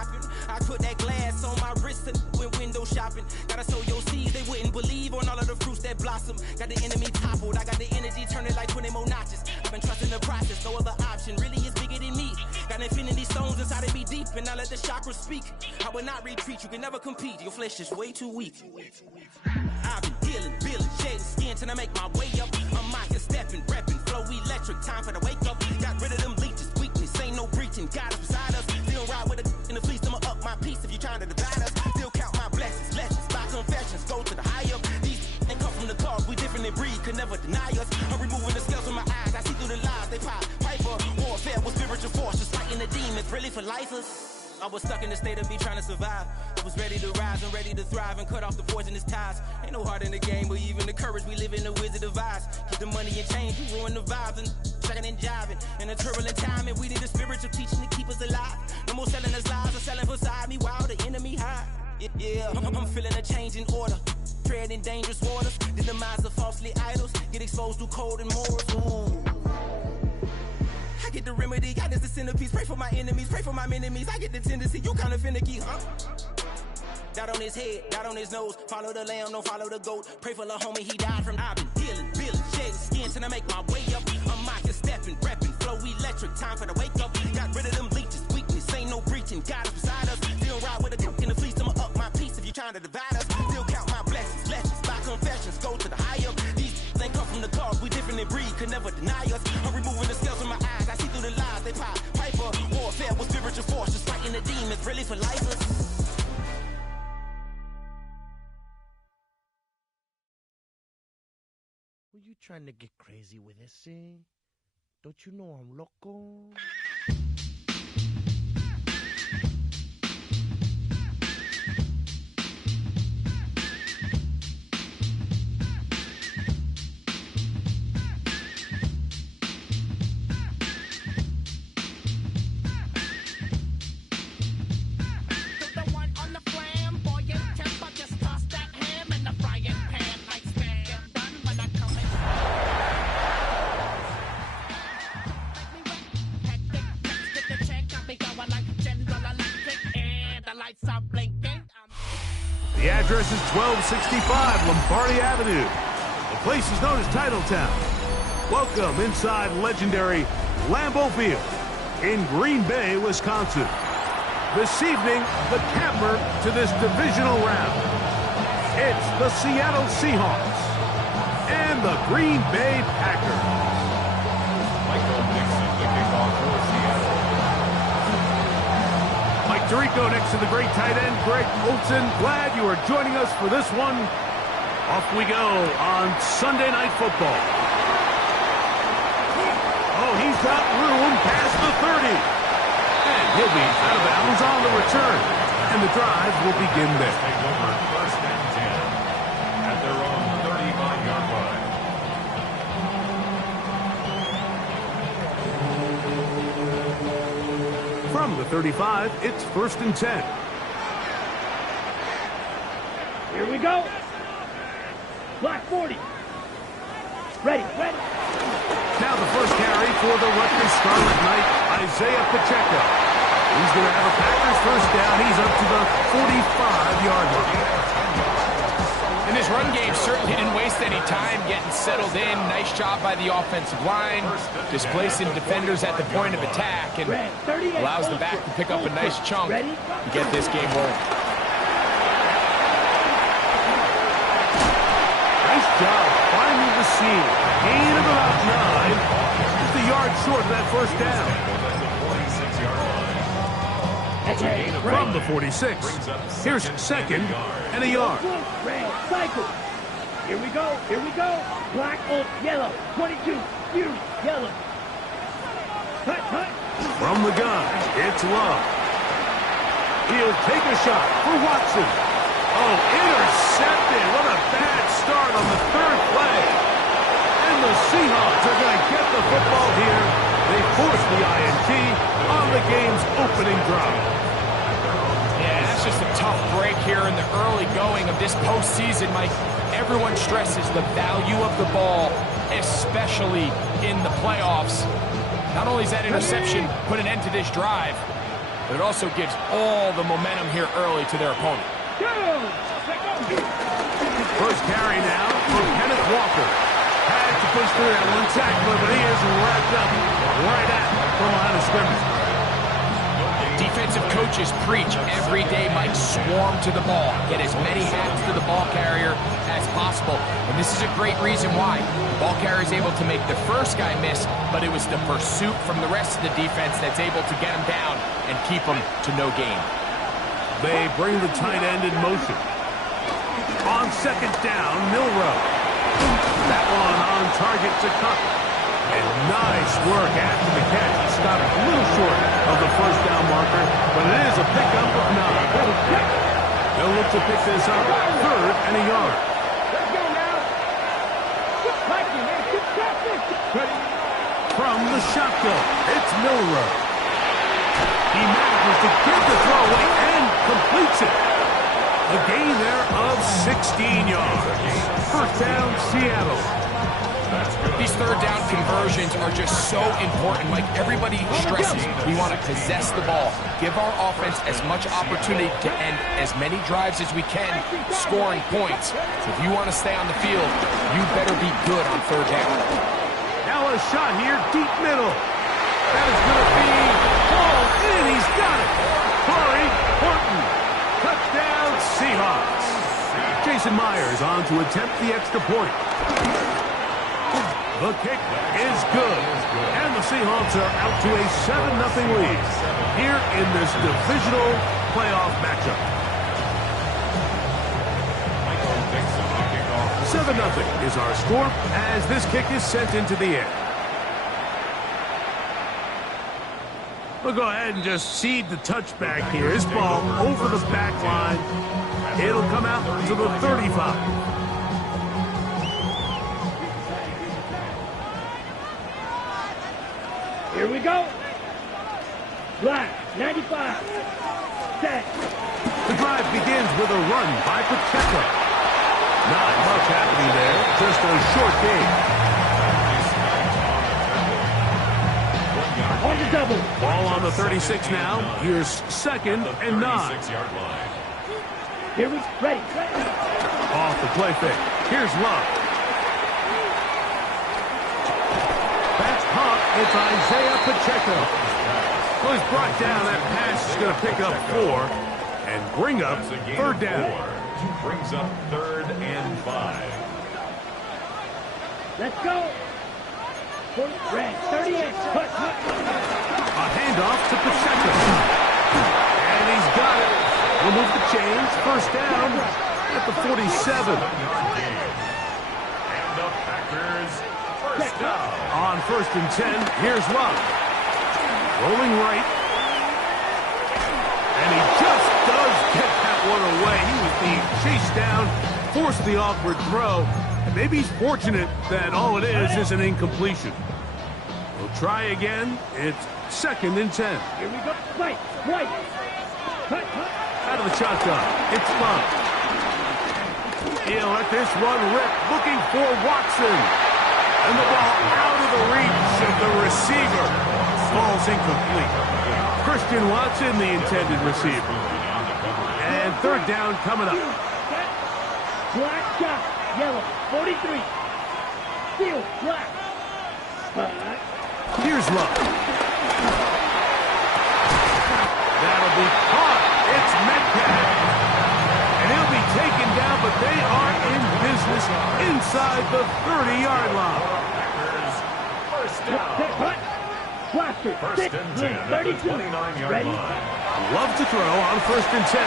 popping. I put that glass on my wrist and went window shopping. Gotta sow your seeds, they wouldn't believe on all of the fruits that blossom. Got the enemy toppled, I got the energy turning like 20 more notches. I've been trusting the process, no other option really is bigger than me. Got infinity stones inside of me deep, and I let the chakras speak. I will not retreat, you can never compete, your flesh is way too weak. I've been dealing, building, shedding skin till I make my way up. I'm mocking, stepping, repping, flow electric, time for the wake up. Got rid of them leeches, weakness, ain't no breaching, God is beside us. Still ride with a in the fleece, I'ma up my piece if you trying to divide us. Still count my blessings, lessons, by confessions, go to the high up. These they come from the cause, we different in breed, could never deny us. I'm removing the scales from my eyes, I see through the lies, they pop. Piper, warfare with spiritual force, just fighting the demons, really for lifers. I was stuck in the state of me trying to survive. I was ready to rise and ready to thrive and cut off the poisonous ties. Ain't no heart in the game, but even the courage we live in the wizard of Oz. Keep the money and change, we ruin the vibes and checking and jiving. In a turbulent time, and we need a spiritual teaching to keep us alive. No more selling us lies or selling beside me while the enemy hide. Yeah, I'm feeling a change in order. Treading dangerous waters, the demise of falsely idols. Get exposed through code and morals. Ooh. I get the remedy, God is the centerpiece. Pray for my enemies, pray for my enemies. I get the tendency, you kinda finicky, huh? Dot on his head, dot on his nose. Follow the lamb, don't follow the goat. Pray for the homie, he died from. I've been dealing, building, shedding skin till I make my way up. I'm mocking, stepping, repping, flow electric, time for the wake up. Got rid of them leeches, weakness, ain't no breaching. God is beside us. Still ride with a in the fleece, I'ma up my piece if you trying to divide us. Still count my blessings, lessons, by confessions, go to the high up. These ain't come from the cause, we different in breed, could never deny us. I'm removing the scales from my eyes, I see through the lies, they pop. Piper, warfare with spiritual force, just fighting the demons, really for lifers. Were you trying to get crazy with this, eh? Don't you know I'm loco? The address is 1265 Lombardi Avenue. The place is known as Titletown. Welcome inside legendary Lambeau Field in Green Bay, Wisconsin. This evening, the capper to this divisional round. It's the Seattle Seahawks and the Green Bay Packers. Michael Nixon, the kickoff for Seattle. Mike Tirico next to the great tight end, Greg Olsen. Glad you are joining us for this one. Off we go on Sunday Night Football. Oh, he's got room past the 30. And he'll be out of bounds on the return. And the drive will begin there. Take over first and 10 at their own 35-yard line. From the 35, it's first and 10. Here we go. Block 40. Ready, ready. Now the first carry for the Rutgers Scarlet Knight, Isaiah Pacheco. He's going to have a Packers first down. He's up to the 45-yard line. And this run game certainly didn't waste any time getting settled in. Nice job by the offensive line, displacing defenders at the point of attack, and allows the back to pick up a nice chunk to get this game rolling. Nice job finding the seam. Gain of about 9. Just a yard short of that first down. From the 46, here's second and a yard. Cycle. Here we go, here we go. Black, old, yellow. 22, huge, yellow. Cut, cut. From the gun, it's Love. He'll take a shot for Watson. Oh, intercepted. What a bad start on the third play. And the Seahawks are going to get the football here. They force the INT on the game's opening drive. Yeah, that's just a tough break here in the early going of this postseason, Mike. Everyone stresses the value of the ball, especially in the playoffs. Not only is that interception put an end to this drive, but it also gives all the momentum here early to their opponent. First carry now for Kenneth Walker. Had to push through that one tackler, but he is wrapped up right at the line of scrimmage. Defensive coaches preach every day, Mike, swarm to the ball. Get as many hats to the ball carrier as possible. And this is a great reason why. The ball carrier is able to make the first guy miss, but it was the pursuit from the rest of the defense that's able to get him down and keep him to no gain. They bring the tight end in motion. On second down, Milroe. That one on target to Cup. And nice work after the catch. He stopped a little short of the first down marker, but it is a pickup of 9. They'll look to pick this up 3rd and a yard. Let's go now. From the shotgun, it's Milroe. He manages to get the throw away and completes it. A gain there of 16 yards. First down, Seattle. These third down conversions are just so important. Like everybody stresses, we want to possess the ball, give our offense as much opportunity to end as many drives as we can, scoring points. So if you want to stay on the field, you better be good on third down. Now a shot here, deep middle. That is going to be hauled in. He's got it. Corey Horton. Touchdown, Seahawks. Jason Myers on to attempt the extra point. The kick is good. And the Seahawks are out to a 7-0 lead here in this divisional playoff matchup. 7-0 is our score as this kick is sent into the air. We'll go ahead and just cede the touchback here. This ball over the back line. It'll come out to the 35. Here we go. Black, 95. Set. The drive begins with a run by Pacheco. Not much happening there. Just a short game. On the double. Ball on the 36 now. Here's 2nd and 9. Here we ready. Off the play fake. Here's Love. That's caught. It's Isaiah Pacheco. Well, he's brought down. That pass is going to pick up 4 and bring up 3rd down. Brings up 3rd and 5. Let's go. Red, 38. A handoff to Pacheco. And he's got it. Remove the chains. First down at the 47. And the Packers first down. On 1st and 10, here's Love. Rolling right. And he just does get that one away. He was being chased down, forced the awkward throw. And maybe he's fortunate that all it is an incompletion. We'll try again. It's 2nd and 10. Here we go. Right. Out of the shotgun, it's Love. He'll let this one rip, looking for Watson. And the ball out of the reach of the receiver. Ball's incomplete. Christian Watson, the intended receiver. And 3rd down coming up. Black shot. Yellow. 43. Field. Black. Here's Love. That'll be caught. It's Metcalf. And he'll be taken down, but they are in business inside the 30-yard line. First down. Blaster. First and 10 at the 29-yard Ready? line. Love to throw on 1st and 10.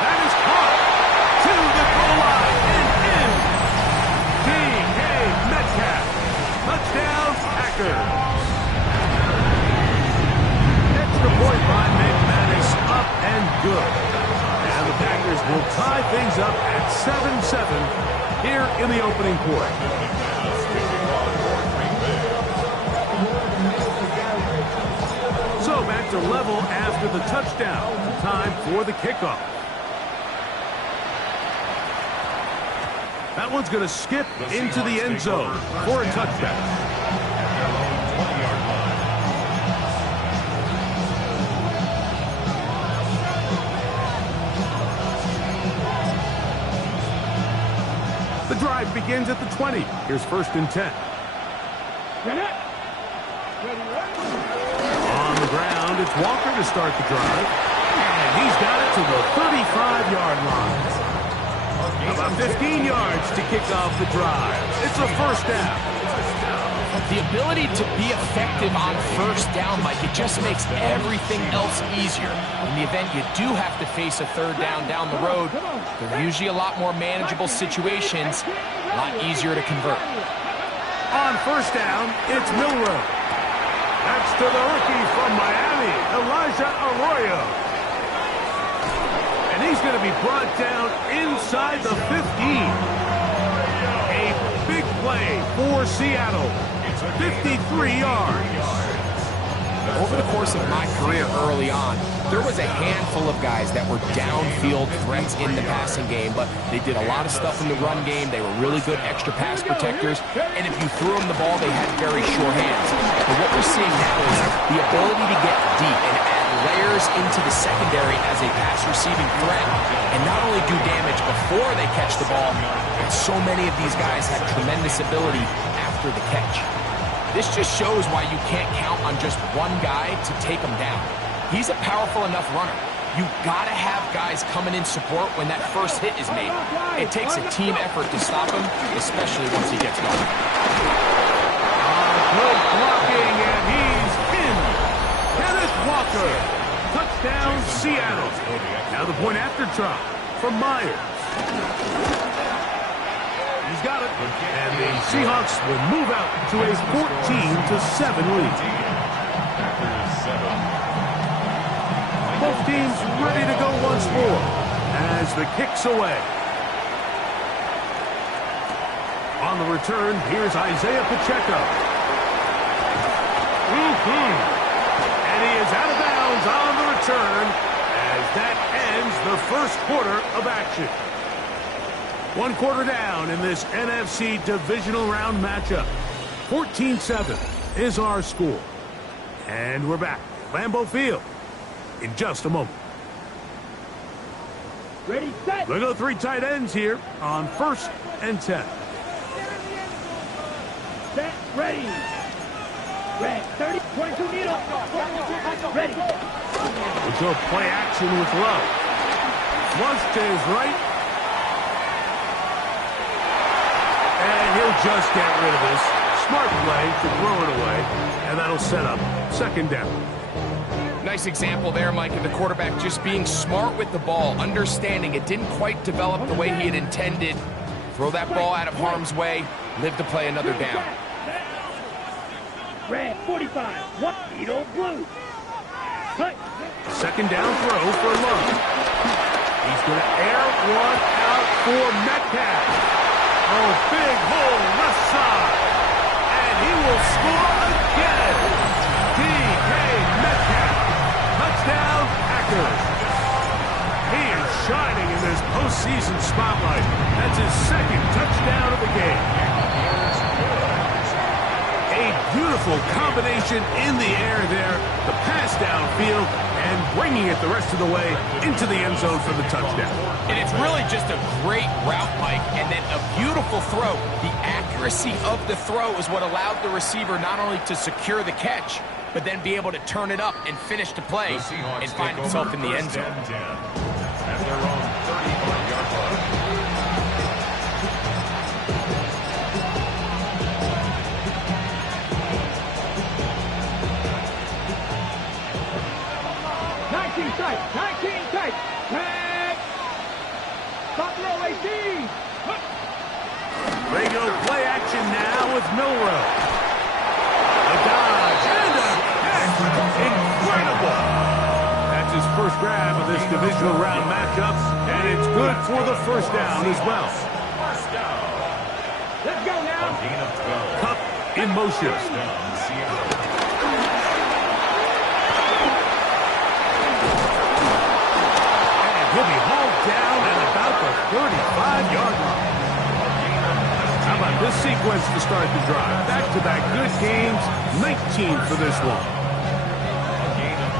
That is caught to the goal line and in. D.K. Metcalf. Touchdown, Packers. Extra point by McManus, up and good. And the Packers will tie things up at 7-7 here in the opening quarter. So back to level after the touchdown. Time for the kickoff. That one's going to skip into the end zone for a touchdown. drive begins at the 20. Here's 1st and 10. On the ground, it's Walker to start the drive. And he's got it to the 35-yard line. About 15 yards to kick off the drive. It's a 1st down. The ability to be effective on 1st down, Mike, it just makes everything else easier. In the event you do have to face a 3rd down the road, they're usually a lot more manageable situations, a lot easier to convert. On 1st down, it's Milroe. That's to the rookie from Miami, Elijah Arroyo. And he's going to be brought down inside the 15. A big play for Seattle. 53 yards. Over the course of my career early on, there was a handful of guys that were downfield threats in the passing game, but they did a lot of stuff in the run game. They were really good extra pass protectors, and if you threw them the ball, they had very sure hands. But what we're seeing now is the ability to get deep and add layers into the secondary as a pass receiving threat, and not only do damage before they catch the ball, but so many of these guys have tremendous ability after the catch. This just shows why you can't count on just one guy to take him down. He's a powerful enough runner. You gotta have guys coming in support when that first hit is made. It takes a team effort to stop him, especially once he gets going. Good blocking, and he's in. Kenneth Walker. Touchdown, Seattle. Now the point after try from Myers. He's got it. And the Seahawks will move out to a 14-7 lead. Both teams ready to go once more as the kick's away. On the return, here's Isaiah Pacheco. And he is out of bounds on the return as that ends the first quarter of action. 1 quarter down in this NFC divisional round matchup. 14-7 is our score. And we're back at Lambeau Field in just a moment. Ready, set. We'll go 3 tight ends here on 1st and 10. Set, ready. Red, 30, 22 needle. Ready. We'll go play action with Love. Flush to his right. And he'll just get rid of this. Smart play to throw it away. And that'll set up 2nd down. Nice example there, Mike, of the quarterback just being smart with the ball, understanding it didn't quite develop the way he had intended. Throw that ball out of harm's way, live to play another down. Red, 45, what? Needle blue. Cut. 2nd down throw for Love. He's going to air one out for Metcalf. Oh, big hole left side. And he will score again. DK Metcalf. Touchdown, Packers. He is shining in this postseason spotlight. That's his 2nd touchdown of the game. A beautiful combination in the air there. The pass downfield and bringing it the rest of the way into the end zone for the touchdown. And it's really just a great route, Mike, and then a beautiful throw. The accuracy of the throw is what allowed the receiver not only to secure the catch, but then be able to turn it up and finish the play and find himself in the end zone. At their own 35-yard line. Tight, 19 tight. Tag. Buffalo AC. They go play action now with Milroe. A dodge and a catch. Incredible. That's his first grab of this divisional round matchup, and it's good for the 1st down as well. First down. Let's go now. A gain of 12. Cup in motion. Seattle. He'll be hauled down at about the 35-yard line. How about this sequence to start the drive? Back-to-back good games, 19 for this one. A gain of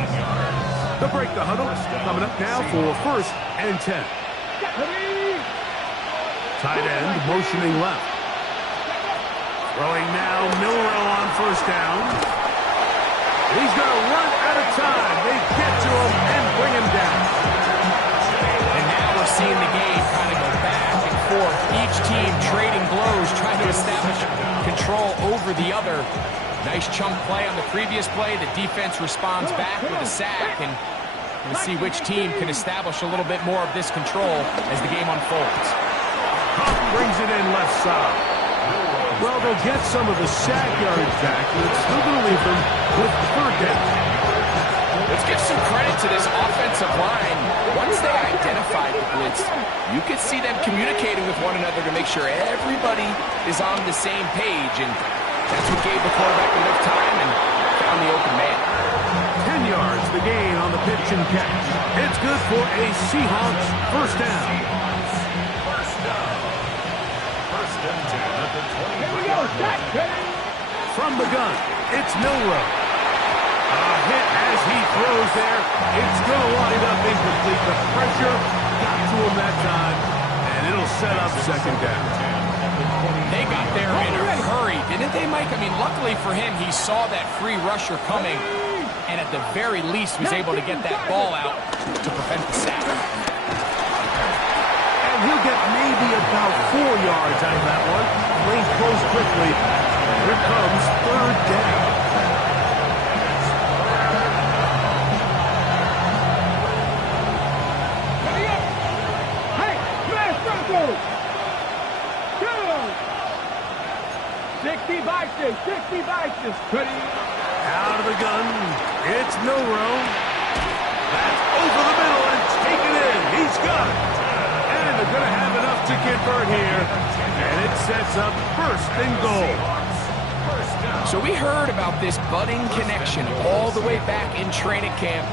19 yards. They'll break the huddle. Coming up now for 1st and 10. Tight end motioning left. Throwing now, Milroe on first down. He's going to run out of time. They get to him and bring him down. And now we're seeing the game kind of go back and forth. Each team trading blows, trying to establish control over the other. Nice chunk play on the previous play. The defense responds back with a sack, and we'll see which team can establish a little bit more of this control as the game unfolds. Huff brings it in left side. Well, they'll get some of the sack yards back, but it's still going to leave them with third down. Let's give some credit to this offensive line. Once they identified the blitz, you could see them communicating with one another to make sure everybody is on the same page, and that's what gave the quarterback enough time and found the open man. 10 yards the gain on the pitch and catch. It's good for a Seahawks first down. First and 10 at the 20. From the gun, it's Milroe. A hit as he throws there. It's going to wind up incomplete. The pressure got to him that time, and it'll set up second down. They got there in a hurry, didn't they, Mike? I mean, luckily for him, he saw that free rusher coming, and at the very least was able to get that ball out to prevent the sack. And he'll get maybe about 4 yards out of that one. Lanes close quickly. Here comes third down. Hey, smash Broncos! 60 Vikings, 60 Vikings. Out of the gun, it's Milroe. That's over the middle and taken in. He's got it. And they're going to have enough to convert here. And it sets up first and goal. So we heard about this budding connection all the way back in training camp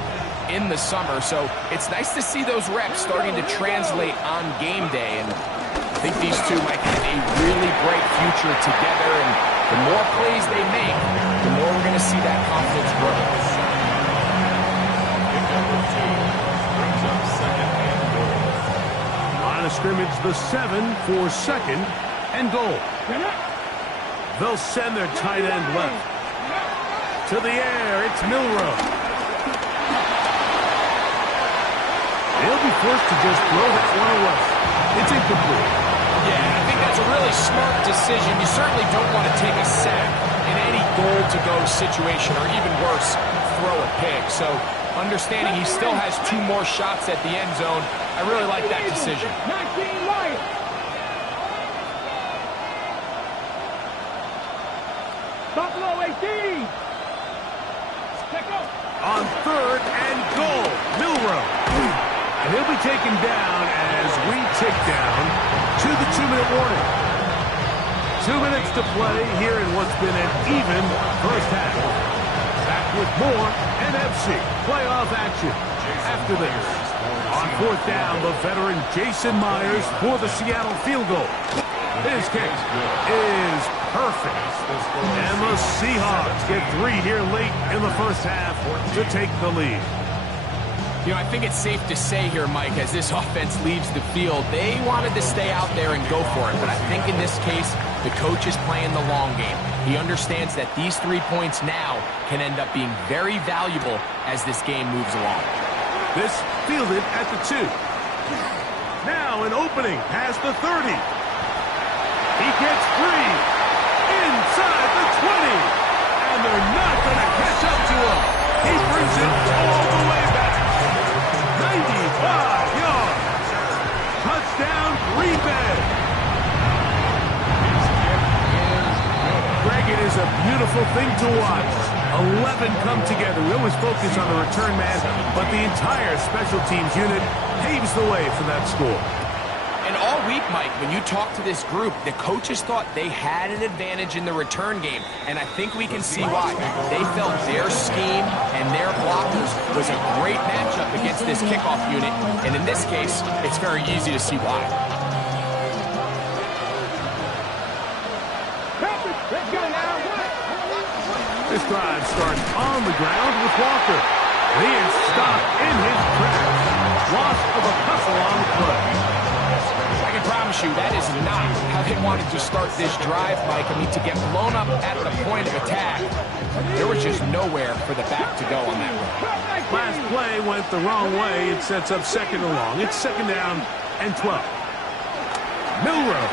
in the summer. So it's nice to see those reps starting to translate on game day. And I think these two might have a really bright future together. And the more plays they make, the more we're going to see that confidence grow. Line of scrimmage, the 7 for second and goal. They'll send their tight end left. To the air, it's Milroe. They'll be forced to just throw that one away. It's incomplete. Yeah, I think that's a really smart decision. You certainly don't want to take a sack in any goal-to-go situation, or even worse, throw a pick. So understanding he still has 2 more shots at the end zone, I really like that decision. 19 Lions. Buffalo 18. On third and goal, Milroe. And he'll be taken down as we tick down to the 2-minute warning. 2 minutes to play here in what's been an even first half. Back with more NFC playoff action after this. On fourth down, the veteran Jason Myers for the Seattle field goal. His kick is perfect. And the Seahawks get 3 here late in the first half to take the lead. You know, I think it's safe to say here, Mike, as this offense leaves the field, they wanted to stay out there and go for it. But I think in this case, the coach is playing the long game. He understands that these 3 points now can end up being very valuable as this game moves along. This fielded at the 2. Now an opening past the 30. He gets free inside the 20. And they're not going to catch up to him. He brings it all the way back. 95 yards. Touchdown, Green Bay. Greg, it is a beautiful thing to watch. 11 come together. We always focus on the return man, but the entire special teams unit paves the way for that score. And all week, Mike, when you talk to this group, the coaches thought they had an advantage in the return game, and I think we can see why. They felt their scheme and their blockers was a great matchup against this kickoff unit, and in this case, it's very easy to see why. This drive starts on the ground with Walker. He is stopped in his tracks. Loss of a couple on the play. I can promise you, that is not how they wanted to start this drive, Mike. I mean, to get blown up at the point of attack, there was just nowhere for the back to go on that run. Last play went the wrong way. It sets up second and long. It's second down and 12. Milroe.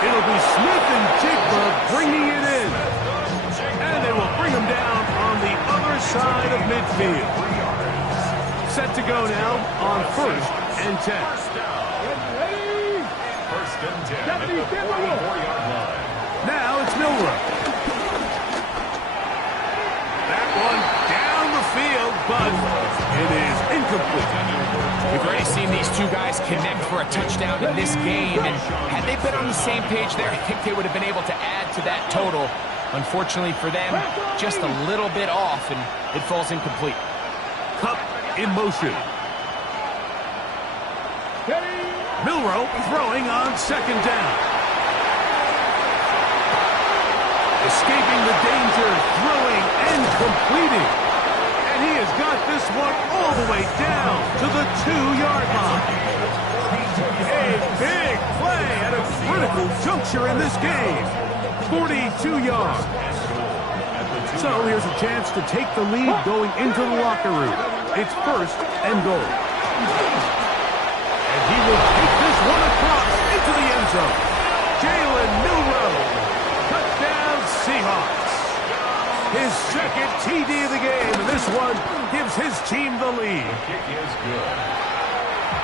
It'll be Smith and Jigba bringing it in. And they will bring him down on the other side of midfield. Set to go now on 1st and 10. First and 10 at the 44-yard line. Now it's Milroe. That one down the field, but it is incomplete. We've already seen these two guys connect for a touchdown in this game, and had they been on the same page there, I think they would have been able to add to that total. Unfortunately for them, just a little bit off, and it falls incomplete. Kupp in motion. Milroe throwing on second down. Escaping the danger, throwing and completing. And he has got this one all the way down to the 2-yard line. A big play at a critical juncture in this game. 42 yards. So here's a chance to take the lead going into the locker room. It's 1st and goal. And he will take this one across into the end zone. Jalen Milroe. Touchdown Seahawks. His second TD of the game, and this one gives his team the lead. The kick is good.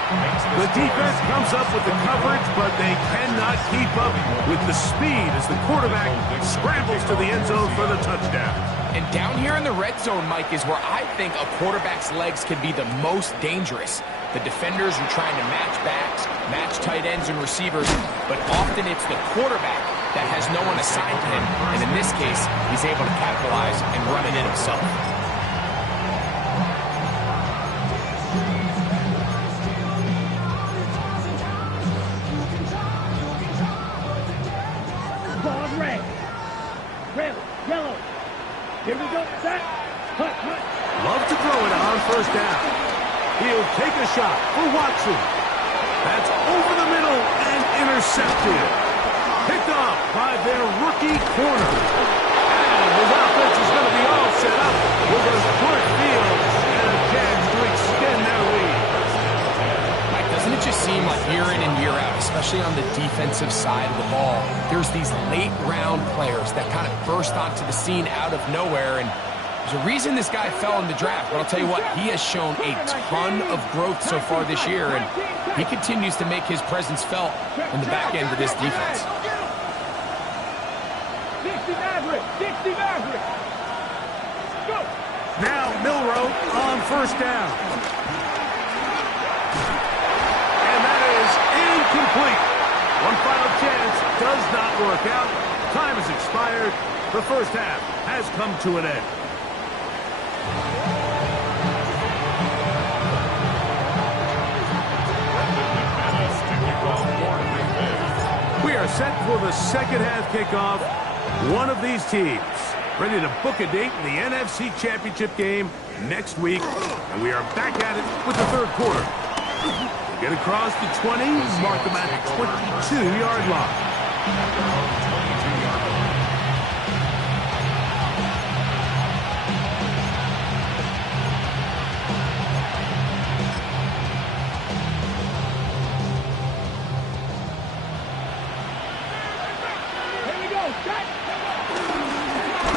The defense comes up with the coverage, but they cannot keep up with the speed as the quarterback scrambles to the end zone for the touchdown. And down here in the red zone, Mike, is where I think a quarterback's legs can be the most dangerous. The defenders are trying to match backs, match tight ends and receivers, but often it's the quarterback that has no one assigned to him, and in this case, he's able to capitalize and run it in himself. Ball is red. Red, yellow. Here we go. Set. Hut, hut. Love to throw it on 1st down. He'll take a shot for Watson. That's over the middle and intercepted. Picked off by their rookie corner. And his offense is going to be all set up with a short field and a chance to extend their lead. Mike, doesn't it just seem like year in and year out, especially on the defensive side of the ball, there's these late-round players that kind of burst onto the scene out of nowhere, and there's a reason this guy fell in the draft, but I'll tell you what, he has shown a ton of growth so far this year, and he continues to make his presence felt in the back end of this defense. 60 Maverick. Go. Now Milroe on 1st down. And that is incomplete. One final chance does not work out. Time has expired. The 1st half has come to an end. We are set for the 2nd half kickoff. One of these teams ready to book a date in the NFC Championship game next week. And we are back at it with the 3rd quarter. Get across the 20, mark them at the 22-yard line.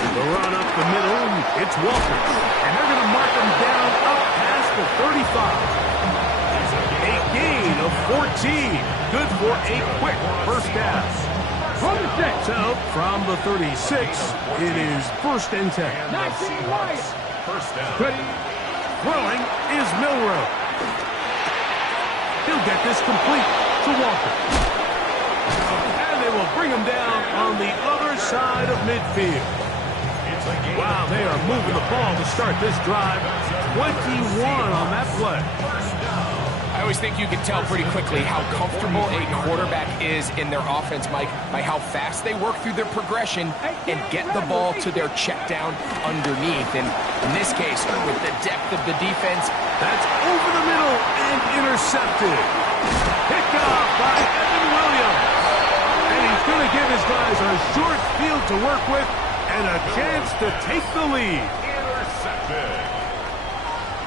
The run up the middle, it's Walker. And they're going to mark him down up past the 35. A gain of 14. Good for a quick 1st down. So, from the 36, it is 1st and 10. First down. Throwing is Milroe. He'll get this complete to Walker. And they will bring him down on the other side of midfield. Wow, they are moving the ball to start this drive. 21 on that play. I always think you can tell pretty quickly how comfortable a quarterback is in their offense, Mike, by how fast they work through their progression and get the ball to their check down underneath. And in this case, with the depth of the defense. That's over the middle and intercepted. Picked off by Evan Williams. And he's going to give his guys a short field to work with and a chance to take the lead. Intercepted.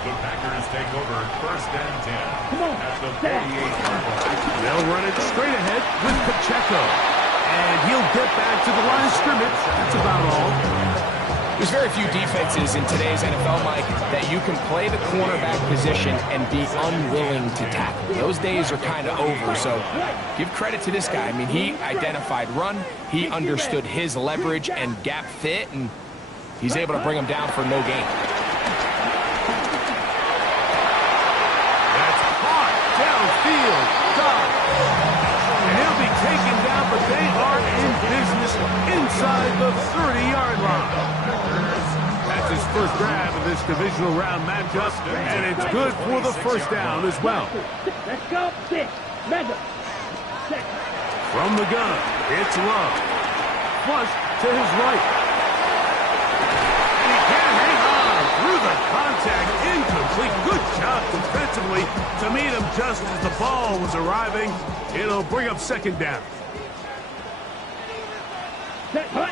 The Packers take over 1st and 10 at the 48-yard line. They'll run it straight ahead with Pacheco. And he'll get back to the line of scrimmage. That's about all. There's very few defenses in today's NFL, Mike, that you can play the cornerback position and be unwilling to tackle. Those days are kind of over, so give credit to this guy. I mean, he identified run, he understood his leverage and gap fit, and he's able to bring him down for no gain. That's hot downfield. And he'll be taken down, but they are in business inside the 30-yard line. That's his first grab of this divisional round matchup, and it's good for the first down as well. Let's go. 6. Mega. 6. From the gun, it's Love. Flush to his right. And he can't hang on through the contact. Incomplete. Good job defensively to meet him just as the ball was arriving. It'll bring up 2nd down. Set. Hut.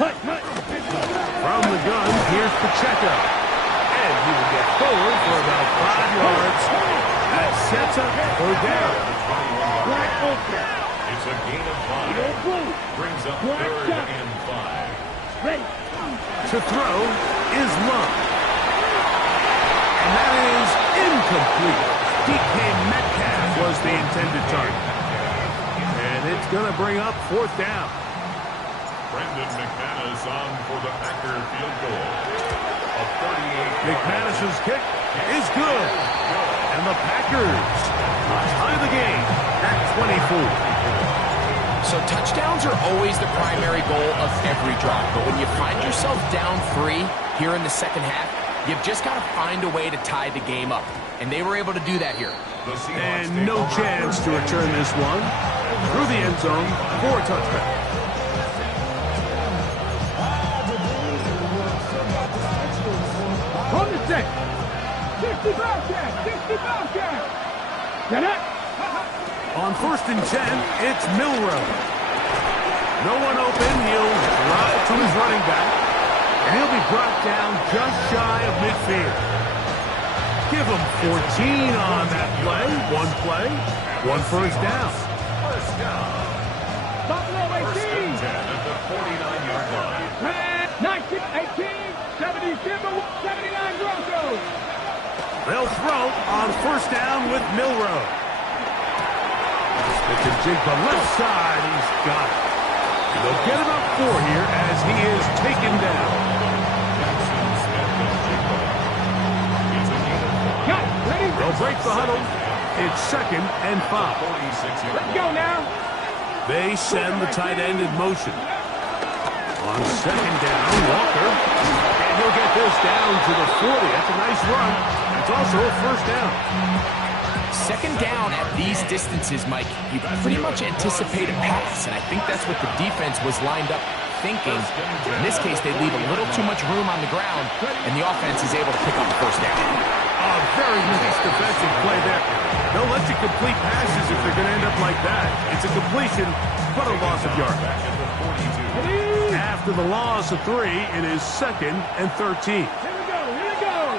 From the gun, here's Pacheco. And he will get forward for about 5 yards. That sets up 4th down. Black open. It's a gain of 5. Brings up 3rd and 5. Ready. To throw is Love. And that is incomplete. DK Metcalf was the intended target. And it's going to bring up 4th down. Brendan McManus on for the Packer field goal. A 38. McManus's kick is good. And the Packers tie the game at 24. So touchdowns are always the primary goal of every drive. But when you find yourself down 3 here in the second half, you've just got to find a way to tie the game up. And they were able to do that here. And no chance to return this one through the end zone for a touchback. On the 6. 60 Bobcat. 60 Bobcat. Get it. On 1st and 10, it's Milroe. No one open. He'll drop to his running back. And he'll be brought down just shy of midfield. Give him 14 on that play. 1 first down. Buffalo 18. 10 at the 49-yard line. 19, 18, 79 Broncos. They'll throw on 1st down with Milroe. Smith and Jigba left side. He's got it. They'll get him up 4 here as he is taken down. They'll break the huddle. It's 2nd and 5. Let's go now. They send the tight end in motion. On 2nd down, Walker. And he'll get this down to the 40. That's a nice run. It's also a 1st down. 2nd down at these distances, Mike, you pretty much anticipate a pass, and I think that's what the defense was lined up thinking. In this case, they leave a little too much room on the ground, and the offense is able to pick up the 1st down. A very nice defensive play there. They'll let you complete passes if they're going to end up like that. It's a completion, but a loss of yards. After the loss of 3, it is 2nd and 13. Here we go.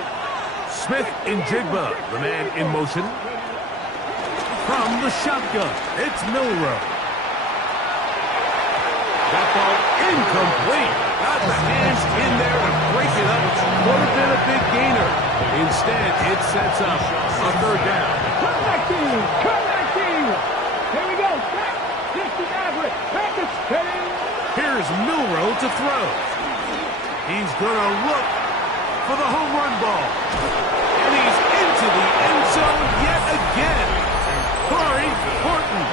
Smith and Jigba, the man in motion. From the shotgun, it's Milroe. That ball incomplete. Got the hands in there to break it up. Would have been a big gainer. Instead, it sets up a 3rd down. Come back team. Here we go. 60 average. Practice. Here's Milroe to throw. He's going to look for the home run ball. And he's into the end zone yet again. Corey Horton.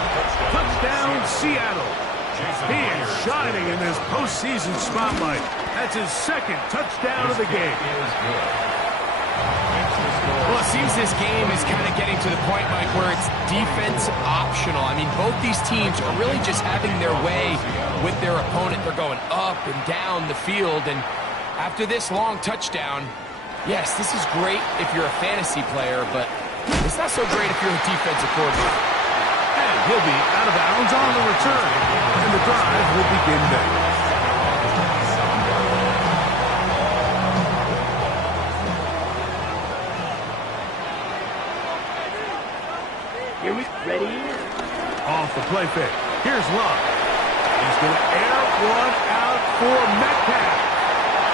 Touchdown, Seattle. He is shining in this postseason spotlight. That's his 2nd touchdown of the game. Well, it seems this game is kind of getting to the point, Mike, where it's defense optional. I mean, both these teams are really just having their way with their opponent. They're going up and down the field, and after this long touchdown, Yes, this is great if you're a fantasy player, but it's not so great if you're a defensive coordinator. And he'll be out of bounds on the return, and the drive will begin then. Here we ready? Off the play fake. Here's Love. He's going to air one out for Metcalf.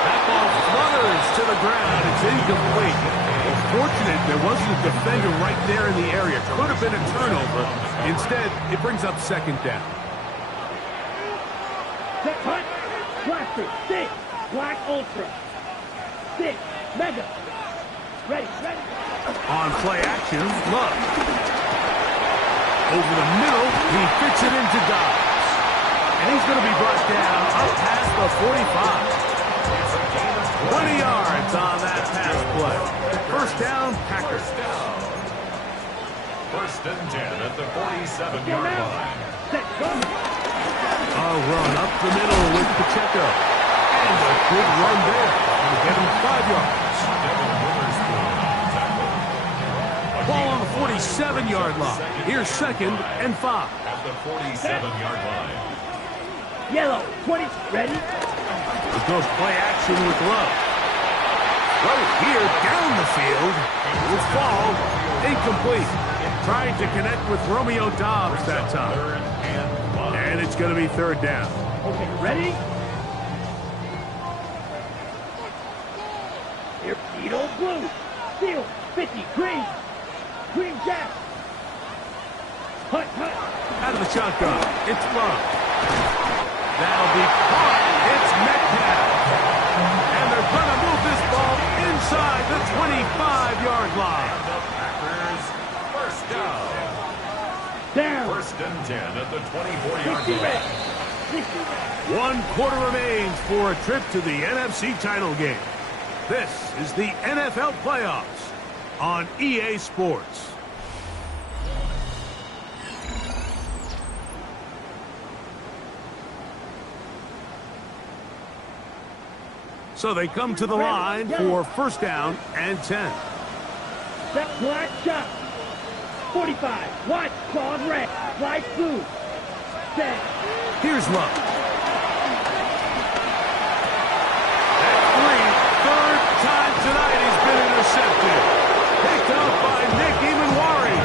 That ball flutters to the ground. It's incomplete. Well, fortunate there wasn't a defender right there in the area. Could have been a turnover. Instead, it brings up second down. Set punt. Blaster. 6. Black Ultra. 6. Mega. Ready. On play action, Love. Over the middle, he fits it into Dobbs. And he's going to be brought down up past the 45. 20 yards on that pass play. First down, Packers. First and 10 at the 47-yard line. A run up the middle with Pacheco. And a good run there. It'll get him 5 yards. Ball on the 47-yard line. Here's second and 5. At the 47-yard line. Yellow. 20. Ready? It goes play action with Love. Right here, down the field. It will fall. Incomplete. Trying to connect with Romeo Dobbs that time. And it's going to be third down. Okay, ready? Here, Beetle Blue. Steel. 50. Green. Green Jack. Hunt. Out of the shotgun. It's Love. That'll be caught. It's Metcalf. And they're going to move this ball inside the 25-yard line. The Packers, first down. Down. First and 10 at the 24-yard 60 red. line. 1 quarter remains for a trip to the NFC title game. This is the NFL playoffs on EA Sports. So they come to the line for first down and 10. That black shot. 45. Watch. Claws red. Light blue. Set. Here's Love. That's 3. Third time tonight he's been intercepted. Picked up by Nick Emanwari.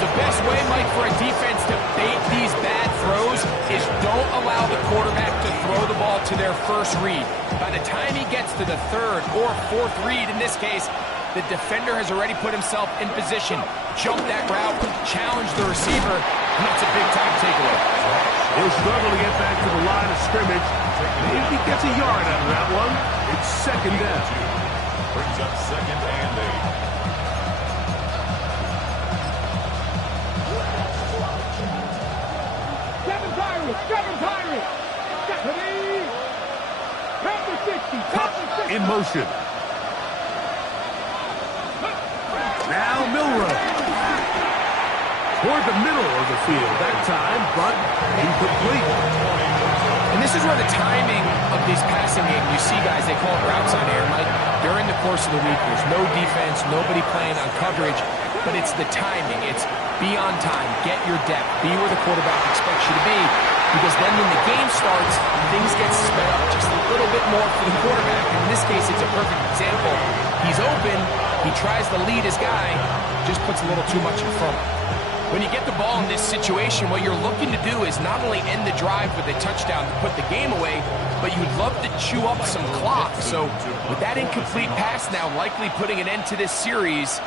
The best way, Mike, for a defense to bait these bad throws is don't allow the quarterback to throw the ball to their first read. By the time he gets to the third or fourth read, in this case, the defender has already put himself in position, jump that route, challenge the receiver, and that's a big-time takeaway. He'll struggle to get back to the line of scrimmage. Maybe he gets a yard out of that one. It's second down. Brings up second and 8. Seven Pirates! Stephanie! Number 60! Cup in motion. Now Milroe. Toward the middle of the field that time, but incomplete. And this is where the timing of these passing games, you see guys, they call it routes on air, Mike. During the course of the week, there's no defense, nobody playing on coverage, but it's the timing. It's be on time, get your depth, be where the quarterback expects you to be. Because then when the game starts, things get sped up just a little bit more for the quarterback. In this case, it's a perfect example. He's open, he tries to lead his guy, just puts a little too much in front. When you get the ball in this situation, what you're looking to do is not only end the drive with a touchdown to put the game away, but you'd love to chew up some clock. So with that incomplete pass now likely putting an end to this series,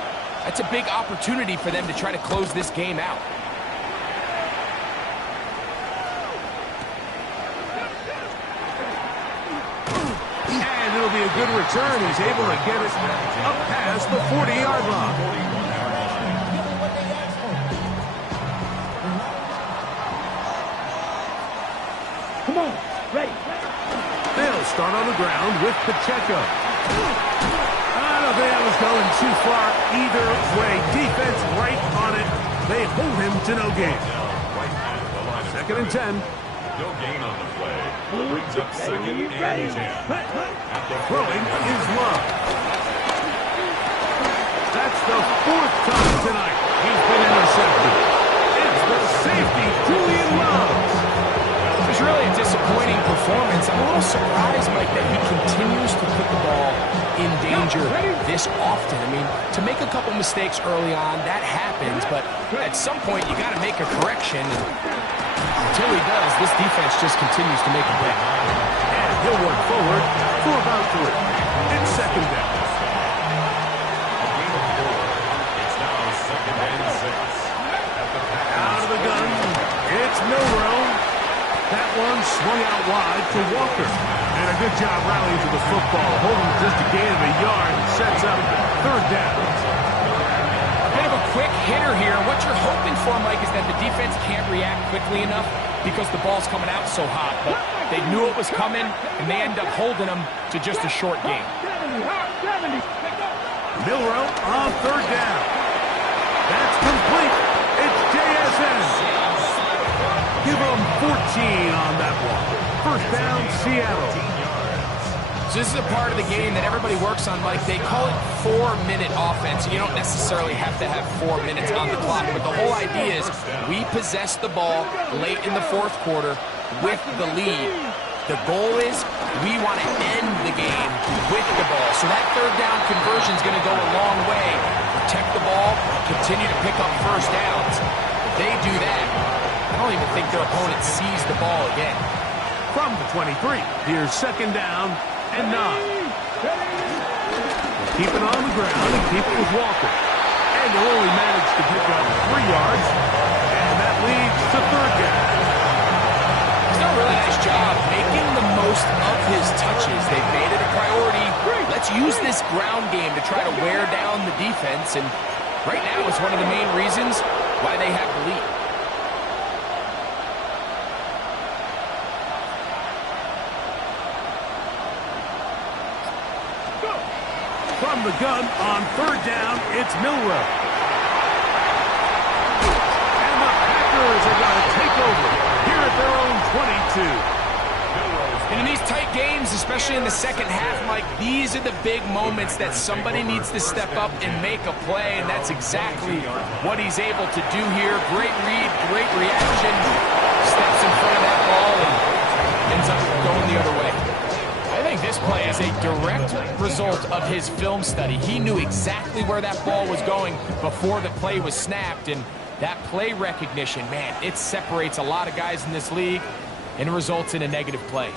that's a big opportunity for them to try to close this game out. And it'll be a good return. He's able to get it up past the 40-yard line. Come on, ready. They'll start on the ground with Pacheco. I don't think that was going too far either way. Defense right on it. They hold him to no gain. Second and 10. No gain on the play. Brings up second and 10. Throwing is Love. surprised, Mike, that he continues to put the ball in danger this often. I mean, to make a couple mistakes early on, that happens, but at some point you got to make a correction. And until he does, this defense just continues to make a play. And he'll work forward for about 3. It's second down. It's now second and 6. Out of the gun, it's Milroe. That one swung out wide to Walker. And a good job rallying to the football, holding just a gain of a yard, and sets up third down. A bit of a quick hitter here. What you're hoping for, Mike, is that the defense can't react quickly enough because the ball's coming out so hot. But they knew it was coming, and they end up holding them to just a short game. Milroe on third down. That's complete. It's JSN. Give them 14 on that one. First down, Seattle. So this is a part of the game that everybody works on, Mike. They call it 4-minute offense. You don't necessarily have to have 4 minutes on the clock, but the whole idea is we possess the ball late in the fourth quarter with the lead. The goal is we want to end the game with the ball. So that third down conversion is going to go a long way. Protect the ball, continue to pick up first downs. If they do that, I don't even think their opponent sees the ball again. From the 23, here's second down and 9. Keep it on the ground and keep it with Walker. And they'll only manage to pick up 3 yards. And that leads to third down. He's done a really nice job making the most of his touches. They've made it a priority. Let's use this ground game to try to wear down the defense. And right now it's one of the main reasons why they have the lead. From the gun on third down, it's Milroe. And the Packers are going to take over here at their own 22. And in these tight games, especially in the second half, Mike, these are the big moments that somebody needs to step up and make a play, and that's exactly what he's able to do here. Great read, great reaction, steps in front of that ball and ends up going the other way. I think this play is a direct result of his film study. He knew exactly where that ball was going before the play was snapped, and that play recognition, man, it separates a lot of guys in this league and results in a negative play.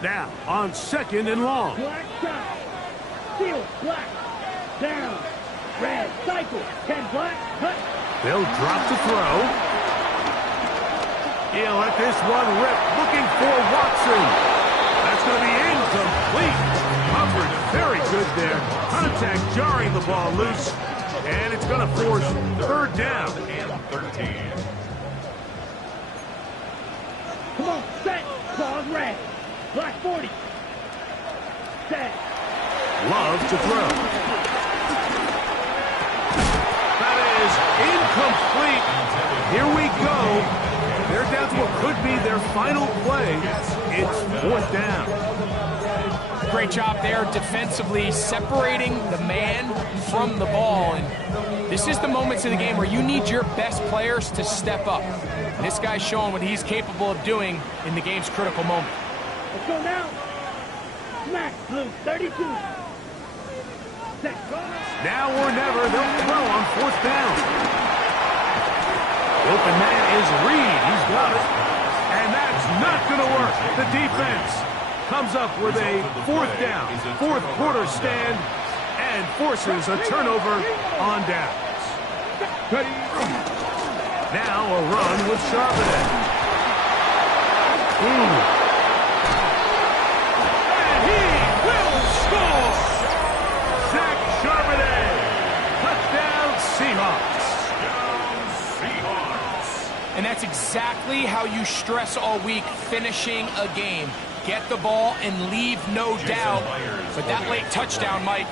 Now, on second and long. Black shot. Steal. Black. Down. Red. Cycle. 10 black. Cut. They'll drop to throw. He'll let this one rip. Looking for Watson. That's going to be incomplete. Covered very good there. Contact jarring the ball loose. And it's going to force third down. And 13. Come on. Set. Claws red. Black 40. Set. Love to throw. That is incomplete. Here we go. They're down to what could be their final play. It's fourth down. Great job there defensively, separating the man from the ball. And this is the moments of the game where you need your best players to step up. And this guy's showing what he's capable of doing in the game's critical moment. Let's go now. Smack. Blue. 32. Set. Now or never, they'll throw on fourth down. The open man is Reed. He's got it. And that's not going to work. The defense comes up with a fourth down, fourth quarter stand, and forces a turnover on downs. Now a run with Charbonnet. And he will score! Zach Charbonnet. Touchdown Seahawks. And that's exactly how you stress all week, finishing a game. Get the ball and leave no doubt. But that late touchdown, Mike,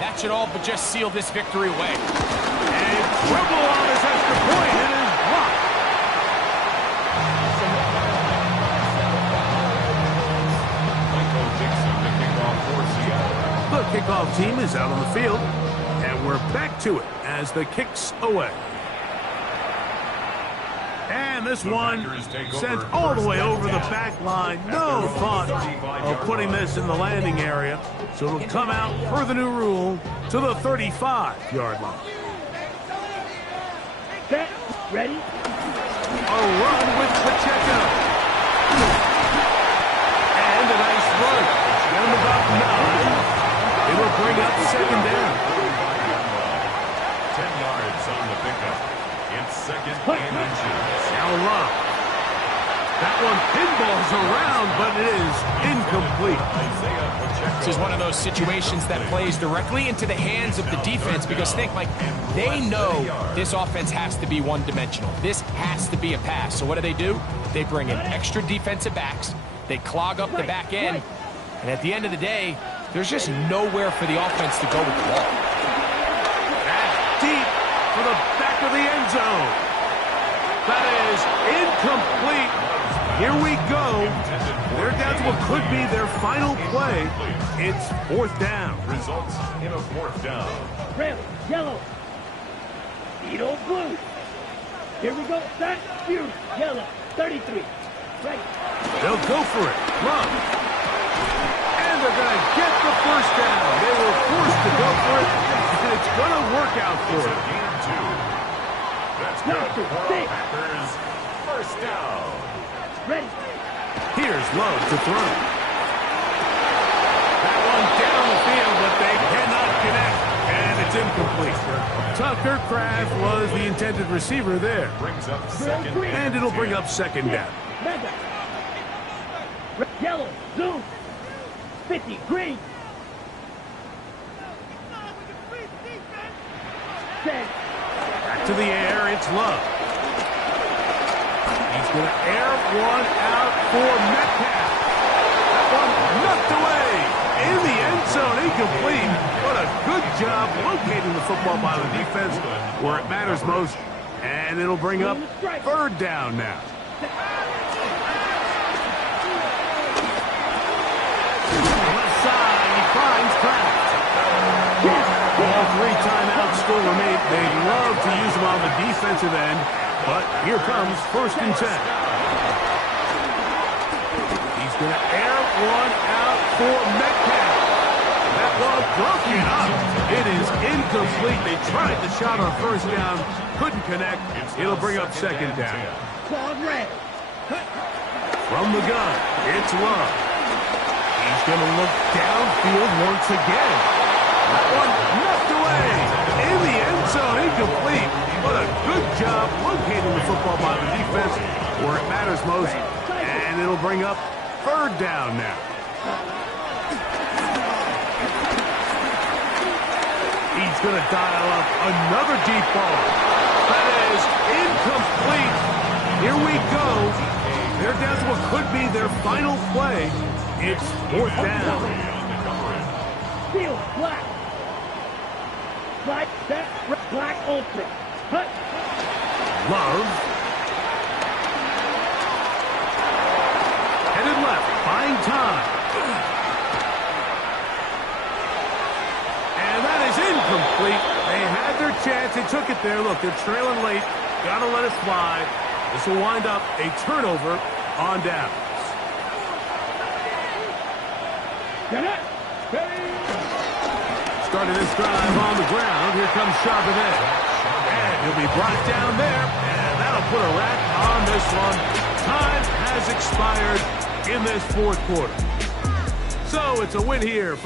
that should all but just seal this victory away. And trouble on his extra point. It is blocked. The kickoff team is out on the field, and we're back to it as the kick's away. And this one sent all the way over the back line. No thought of putting this in the landing area. So it'll come out per the new rule to the 35-yard line. Set, ready? A run with Pacheco. And a nice run. Get him about 9. It'll bring up second down. 10 yards on the pickup. It's second and inches. Now Love. That one pinballs around, but it is incomplete. This is one of those situations that plays directly into the hands of the defense because think, like, they know this offense has to be one-dimensional. This has to be a pass. So what do? They bring in extra defensive backs. They clog up the back end. And at the end of the day, there's just nowhere for the offense to go with the ball. That's deep for the back of the end zone. That is incomplete. Here we go. They're down to what could be their final play. It's fourth down. Results in a fourth down. Red, yellow. Beetle blue. Here we go. Set, fuse, yellow. 33. Ready. They'll go for it. Love. And they're going to get the first down. They were forced to go for it, and it's going to work out for them. That's good for the Packers. First down. Ready. Here's Love to throw. That one down the field, but they cannot connect, and it's incomplete. Tucker Kraft was the intended receiver there. Brings up second. And it'll bring up second down. Mega. Yellow, zoom. 50, green. Set. Back to the air, it's Love. He's going to air one out for Metcalf. That one knocked away in the end zone, incomplete. What a good job locating the football by the defense where it matters most. And it'll bring up third down now. Left side, he finds Kraft. All 3 timeouts still remain. They'd love to use them on the defensive end, but here comes first and 10. He's going to air one out for Metcalf. That ball broken up. It is incomplete. They tried the shot on first down, couldn't connect. It'll bring up second down. From the gun, it's Love. He's going to look downfield once again. That one knocked away in the end zone, incomplete. What a good job locating the football by the defense where it matters most. And it'll bring up third down now. He's going to dial up another deep ball. That is incomplete. Here we go. They're down to what could be their final play. It's fourth down. Field, black. Black, set, black, ultra. Cut. Love. Headed left, buying time. And that is incomplete. They had their chance. They took it there. Look, they're trailing late. Got to let it fly. This will wind up a turnover on downs. Starting this drive on the ground. Here comes Charbonnet. And he'll be brought down there. And that'll put a wrap on this one. Time has expired in this fourth quarter. So it's a win here for